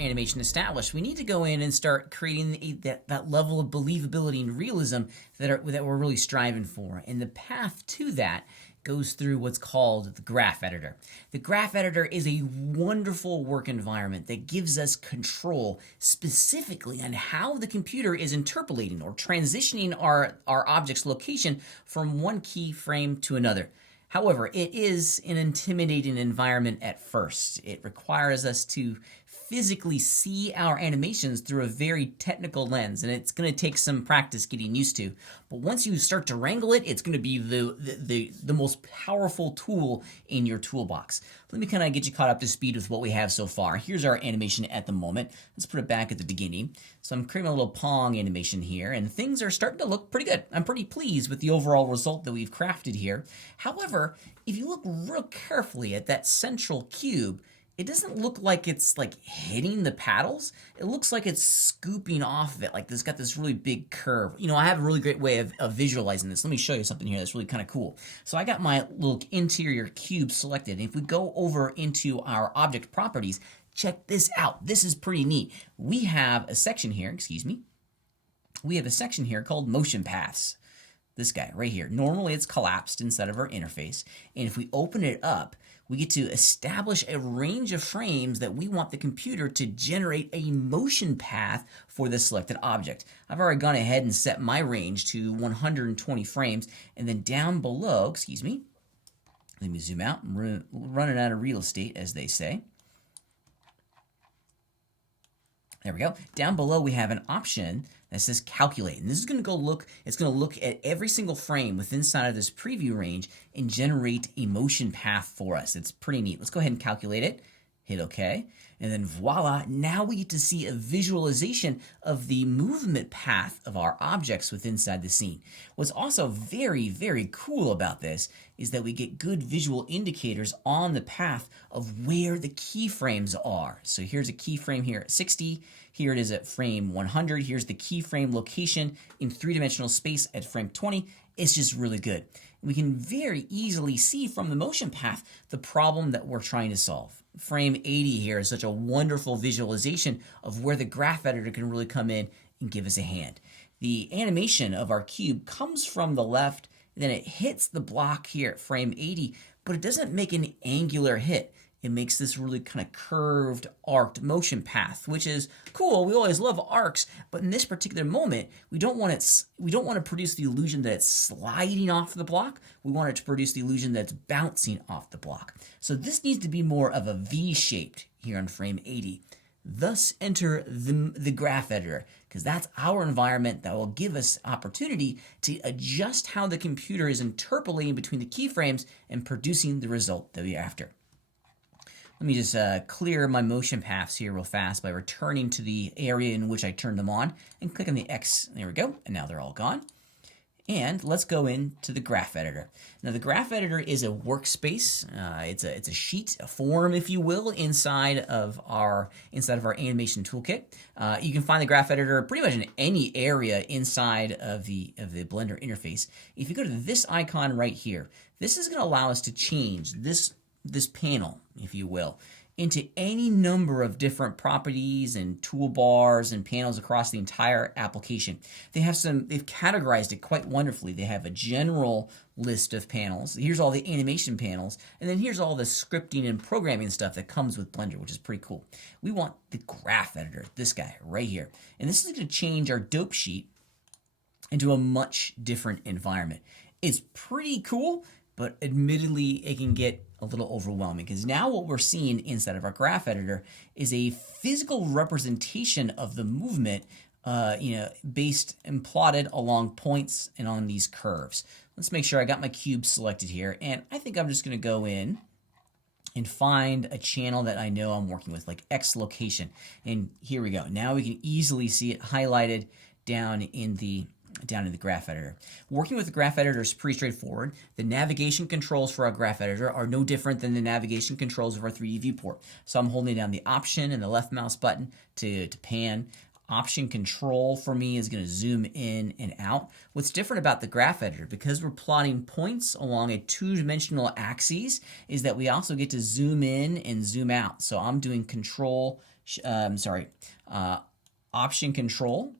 animation established, we need to go in and start creating that level of believability and realism that we're really striving for. And the path to that goes through what's called the graph editor. The graph editor is a wonderful work environment that gives us control specifically on how the computer is interpolating or transitioning our object's location from one keyframe to another. However, it is an intimidating environment at first. It requires us to physically see our animations through a very technical lens, and it's going to take some practice getting used to. But once you start to wrangle it, it's going to be the most powerful tool in your toolbox. Let me kind of get you caught up to speed with what we have so far. Here's our animation at the moment. Let's put it back at the beginning. So I'm creating a little Pong animation here, and things are starting to look pretty good. I'm pretty pleased with the overall result that we've crafted here. However, if you look real carefully at that central cube, it doesn't look like it's like hitting the paddles. It looks like it's scooping off of it, like it's got this really big curve. You know, I have a really great way of visualizing this. Let me show you something here that's really kind of cool. So I got my little interior cube selected. And if we go over into our object properties, check this out. This is pretty neat. We have a section here, we have a section here called motion paths. This guy right here. Normally it's collapsed inside of our interface. And if we open it up, we get to establish a range of frames that we want the computer to generate a motion path for the selected object. I've already gone ahead and set my range to 120 frames. And then down below, let me zoom out. I'm running out of real estate, as they say. There we go. Down below, we have an option that says calculate. And this is going to look at every single frame within inside of this preview range and generate a motion path for us. It's pretty neat. Let's go ahead and calculate it. Hit OK. And then voila, now we get to see a visualization of the movement path of our objects within inside the scene. What's also very, very cool about this is that we get good visual indicators on the path of where the keyframes are. So here's a keyframe here at 60. Here it is at frame 100. Here's the keyframe location in three-dimensional space at frame 20. It's just really good. We can very easily see from the motion path the problem that we're trying to solve. Frame 80 here is such a wonderful visualization of where the graph editor can really come in and give us a hand. The animation of our cube comes from the left, and then it hits the block here at frame 80, but it doesn't make an angular hit. It makes this really kind of curved, arced motion path, which is cool. We always love arcs, but in this particular moment, we don't want to produce the illusion that it's sliding off the block. We want it to produce the illusion that it's bouncing off the block. So this needs to be more of a V-shaped here on frame 80. Thus enter the graph editor, because that's our environment that will give us opportunity to adjust how the computer is interpolating between the keyframes and producing the result that we're after. Let me just clear my motion paths here real fast by returning to the area in which I turned them on and click on the X. There we go. And now they're all gone. And let's go into the graph editor. Now the graph editor is a workspace. It's a sheet, a form, if you will, inside of our animation toolkit. You can find the graph editor pretty much in any area inside of the Blender interface. If you go to this icon right here, this is going to allow us to change this panel, if you will, into any number of different properties and toolbars and panels across the entire application. They've categorized it quite wonderfully. They have a general list of panels. Here's all the animation panels, and then here's all the scripting and programming stuff that comes with Blender, which is pretty cool. We want the graph editor, this guy right here. And this is going to change our dope sheet into a much different environment. It's pretty cool, but admittedly, it can get a little overwhelming, because now what we're seeing inside of our graph editor is a physical representation of the movement, based and plotted along points and on these curves. Let's make sure I got my cube selected here, and I think I'm just going to go in and find a channel that I know I'm working with, like X location. And here we go. Now we can easily see it highlighted down in the graph editor. Working with the graph editor is pretty straightforward. The navigation controls for our graph editor are no different than the navigation controls of our 3D viewport. So I'm holding down the Option and the left mouse button to pan. Option control for me is going to zoom in and out. What's different about the graph editor, because we're plotting points along a two-dimensional axis, is that we also get to zoom in and zoom out. So I'm doing Control option control,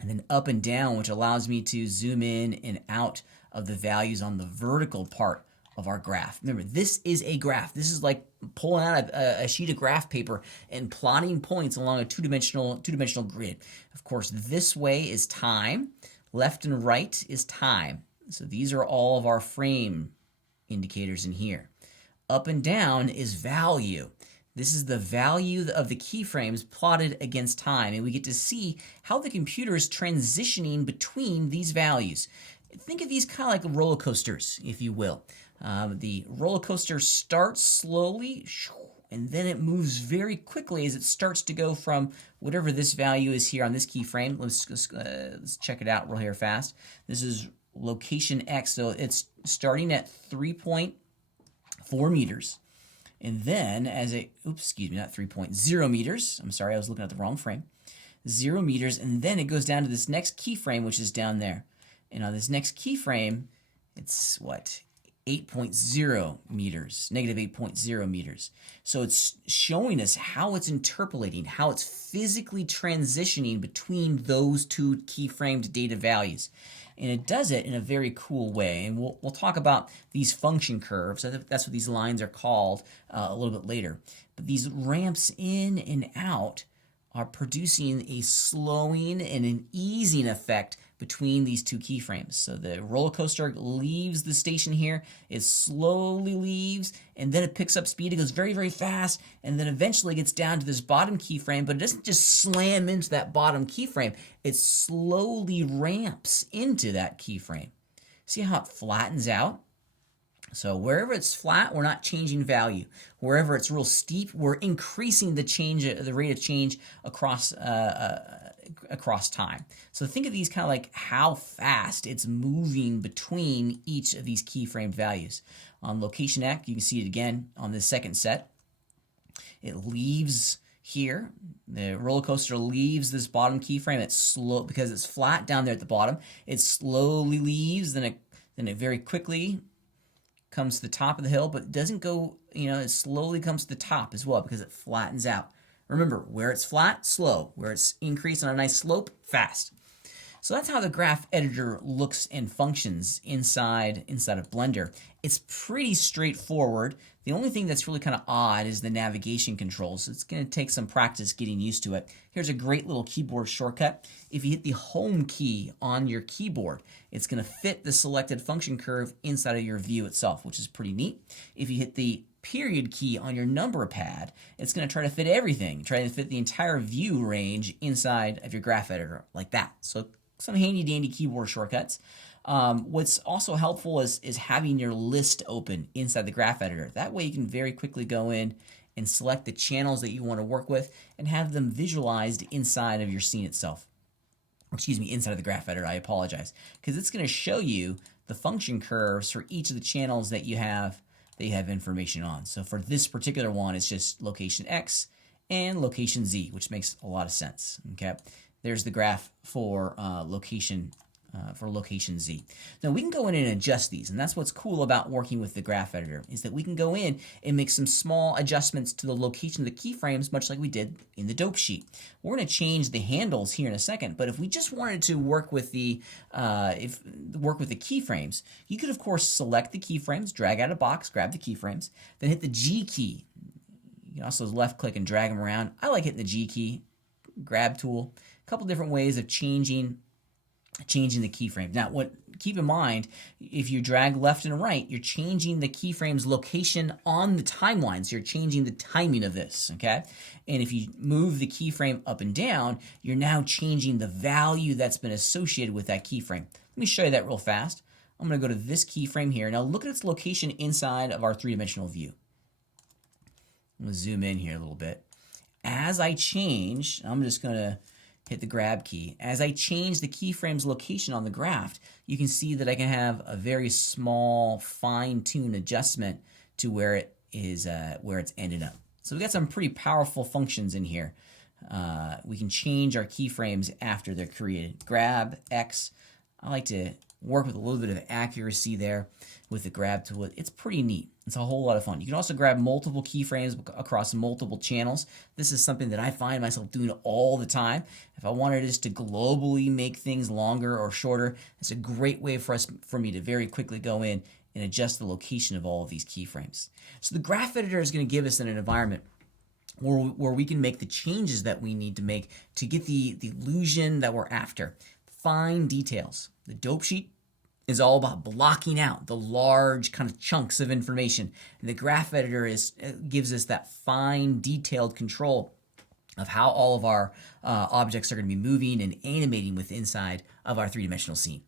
and then up and down, which allows me to zoom in and out of the values on the vertical part of our graph. Remember, this is a graph. This is like pulling out a sheet of graph paper and plotting points along a two-dimensional grid. Of course, this way is time. Left and right is time. So these are all of our frame indicators in here. Up and down is value. This is the value of the keyframes plotted against time, and we get to see how the computer is transitioning between these values. Think of these kind of like roller coasters, if you will. The roller coaster starts slowly, and then it moves very quickly as it starts to go from whatever this value is here on this keyframe. Let's check it out real here fast. This is location X, so it's starting at 3.4 meters. And then as a, not 3.0 meters. I'm sorry, I was looking at the wrong frame. 0 meters, and then it goes down to this next keyframe, which is down there. And on this next keyframe, it's what? 8.0 meters, negative 8.0 meters. So it's showing us how it's interpolating, how it's physically transitioning between those two keyframed data values. And it does it in a very cool way. And we'll talk about these function curves. That's what these lines are called a little bit later. But these ramps in and out are producing a slowing and an easing effect between these two keyframes. So the roller coaster leaves the station here, it slowly leaves, and then it picks up speed. It goes very, very fast, and then eventually gets down to this bottom keyframe, but it doesn't just slam into that bottom keyframe. It slowly ramps into that keyframe. See how it flattens out? So wherever it's flat, we're not changing value. Wherever it's real steep, we're increasing the rate of change across time. So think of these kind of like how fast it's moving between each of these keyframe values. On location X, you can see it again on the second set. It leaves here. The roller coaster leaves this bottom keyframe. It's slow because it's flat down there at the bottom. It slowly leaves, then it very quickly comes to the top of the hill, but it doesn't go, it slowly comes to the top as well because it flattens out. Remember, where it's flat, slow. Where it's increased on a nice slope, fast. So that's how the graph editor looks and functions inside of Blender. It's pretty straightforward. The only thing that's really kind of odd is the navigation controls. It's going to take some practice getting used to it. Here's a great little keyboard shortcut. If you hit the home key on your keyboard, it's going to fit the selected function curve inside of your view itself, which is pretty neat. If you hit the period key on your number pad, it's going to try to fit everything, try to fit the entire view range inside of your graph editor like that. So some handy dandy keyboard shortcuts. What's also helpful is having your list open inside the graph editor. That way you can very quickly go in and select the channels that you want to work with and have them visualized inside of your scene itself. Inside of the graph editor, I apologize. Because it's going to show you the function curves for each of the channels that you have information on. So for this particular one, it's just location X and location Z, which makes a lot of sense. Okay, there's the graph for location Z. Now we can go in and adjust these, and that's what's cool about working with the graph editor, is that we can go in and make some small adjustments to the location of the keyframes, much like we did in the dope sheet. We're going to change the handles here in a second, but if we just wanted to work with the keyframes, you could of course select the keyframes, drag out a box, grab the keyframes, then hit the G key. You can also left click and drag them around. I like hitting the G key, grab tool. A couple different ways of changing the keyframe. Now, keep in mind, if you drag left and right, you're changing the keyframe's location on the timeline. So you're changing the timing of this, okay? And if you move the keyframe up and down, you're now changing the value that's been associated with that keyframe. Let me show you that real fast. I'm going to go to this keyframe here. Now look at its location inside of our three-dimensional view. I'm going to zoom in here a little bit. As I change, I'm just going to hit the grab key. As I change the keyframe's location on the graph, you can see that I can have a very small fine-tuned adjustment to where it is, where it's ended up. So we've got some pretty powerful functions in here. We can change our keyframes after they're created. Grab, X. I like to work with a little bit of accuracy there with the grab tool. It's pretty neat. It's a whole lot of fun. You can also grab multiple keyframes across multiple channels. This is something that I find myself doing all the time. If I wanted just to globally make things longer or shorter, it's a great way for me to very quickly go in and adjust the location of all of these keyframes. So the graph editor is going to give us an environment where we can make the changes that we need to make to get the illusion that we're after. Fine details. The dope sheet is all about blocking out the large kind of chunks of information. And the graph editor gives us that fine, detailed control of how all of our objects are going to be moving and animating with inside of our three-dimensional scene.